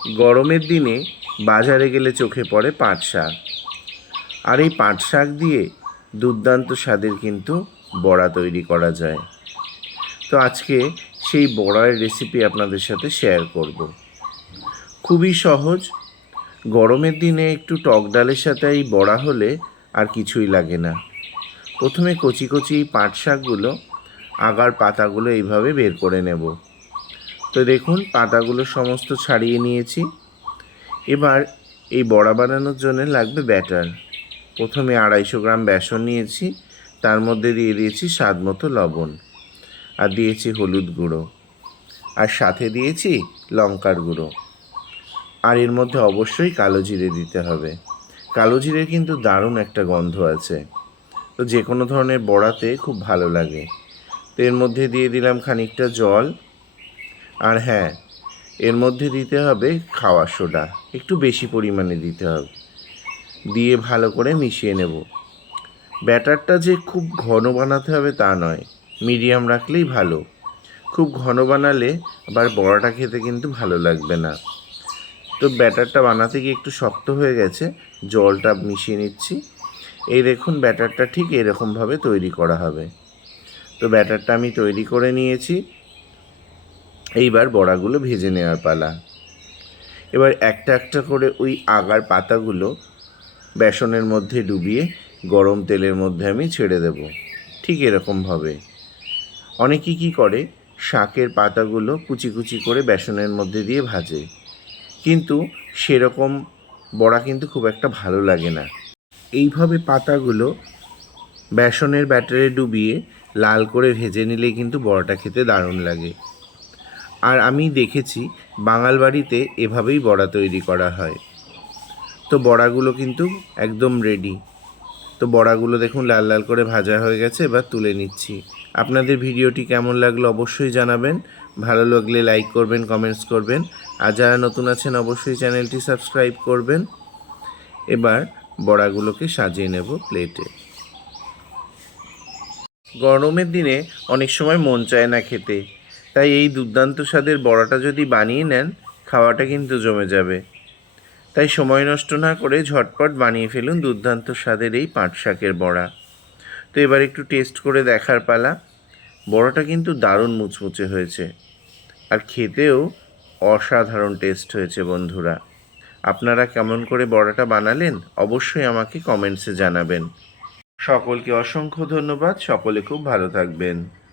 গরমের দিনে বাজারে গেলে চোখে পড়ে পাট শাক আর এই পাট শাক দিয়ে দুর্দান্ত স্বাদের কিন্তু বড়া তৈরি করা যায়। তো আজকে সেই বড়ার রেসিপি আপনাদের সাথে শেয়ার করব। খুবই সহজ। গরমের দিনে একটু টক ডালের সাথে এই বড়া হলে আর কিছুই লাগে না। প্রথমে কচি কচি এই পাট শাকগুলো আগার পাতাগুলো এইভাবে বের করে নেব। তো দেখুন, পাতাগুলো সমস্ত ছাড়িয়ে নিয়েছি। এবার এই বড়া বানানোর জন্য লাগবে ব্যাটার। প্রথমে আড়াইশো গ্রাম বেসন নিয়েছি, তার মধ্যে দিয়ে দিয়েছি স্বাদ মতো লবণ। আর দিয়েছি হলুদ গুঁড়ো। আর সাথে দিয়েছি লঙ্কার গুঁড়ো। আর এর মধ্যে অবশ্যই কালো জিরে দিতে হবে। কালো জিরের কিন্তু দারুণ একটা গন্ধ আছে। তো যে কোনো ধরনের বড়াতে খুব ভালো লাগে। তো এর মধ্যে দিয়ে দিলাম খানিকটা জল। আর হ্যাঁ এর মধ্যে দিতে হবে খাওয়া সোডা। একটু বেশি পরিমাণে দিতে হবে। দিয়ে ভালো করে মিশিয়ে নেব। ব্যাটারটা যে খুব ঘন বানাতে হবে তা নয়, মিডিয়াম রাখলেই ভালো। খুব ঘন বানালে আবার বড়াটা খেতে কিন্তু ভালো লাগবে না। তো ব্যাটারটা বানাতে গিয়ে একটু শক্ত হয়ে গেছে, জলটা মিশিয়ে নিচ্ছি। এই দেখুন ব্যাটারটা ঠিক এরকমভাবে তৈরি করা হবে। তো ব্যাটারটা আমি তৈরি করে নিয়েছি। এইবার বড়াগুলো ভেজে নেওয়ার পালা। এবার একটা একটা করে ওই আগার পাতাগুলো বেসনের মধ্যে ডুবিয়ে গরম তেলের মধ্যে আমি ছেড়ে দেব। ঠিক এরকমভাবে অনেকে কি করে, শাকের পাতাগুলো কুচি কুচি করে বেসনের মধ্যে দিয়ে ভাজে। কিন্তু সেরকম বড়া কিন্তু খুব একটা ভালো লাগে না। এইভাবে পাতাগুলো বেসনের ব্যাটারে ডুবিয়ে লাল করে ভেজে নিলে কিন্তু বড়াটা খেতে দারুণ লাগে। আর আমি দেখেছি বাঙাল বাড়িতে এভাবেই বড়া তৈরি করা হয়। তো বড়াগুলো কিন্তু একদম রেডি তো বড়াগুলো দেখুন লাল লাল করে ভাজা হয়ে গেছে, এবার তুলে নিচ্ছি। আপনাদের ভিডিওটি কেমন লাগল অবশ্যই জানাবেন। ভালো লাগলে লাইক করবেন কমেন্টস করবেন। আর যারা নতুন আছেন অবশ্যই চ্যানেলটি সাবস্ক্রাইব করবেন। এবার বড়াগুলোকে সাজিয়ে নেব প্লেটে গরমের দিনে অনেক সময় মন চায় না খেতে। তাই এই দুর্দান্ত স্বাদের বড়াটা যদি বানিয়ে নেন, খাওয়াটা কিন্তু জমে যাবে। তাই সময় নষ্ট না করে ঝটপট বানিয়ে ফেলুন দুর্দান্ত স্বাদের এই পাট শাকের বড়া। তো এবার একটু টেস্ট করে দেখার পালা। বড়াটা কিন্তু দারুণ মুচমুচে হয়েছে। আর খেতেও অসাধারণ টেস্ট হয়েছে বন্ধুরা। আপনারা কেমন করে বড়াটা বানালেন অবশ্যই আমাকে কমেন্টসে জানাবেন। সকলকে অসংখ্য ধন্যবাদ। সকলে খুব ভালো থাকবেন।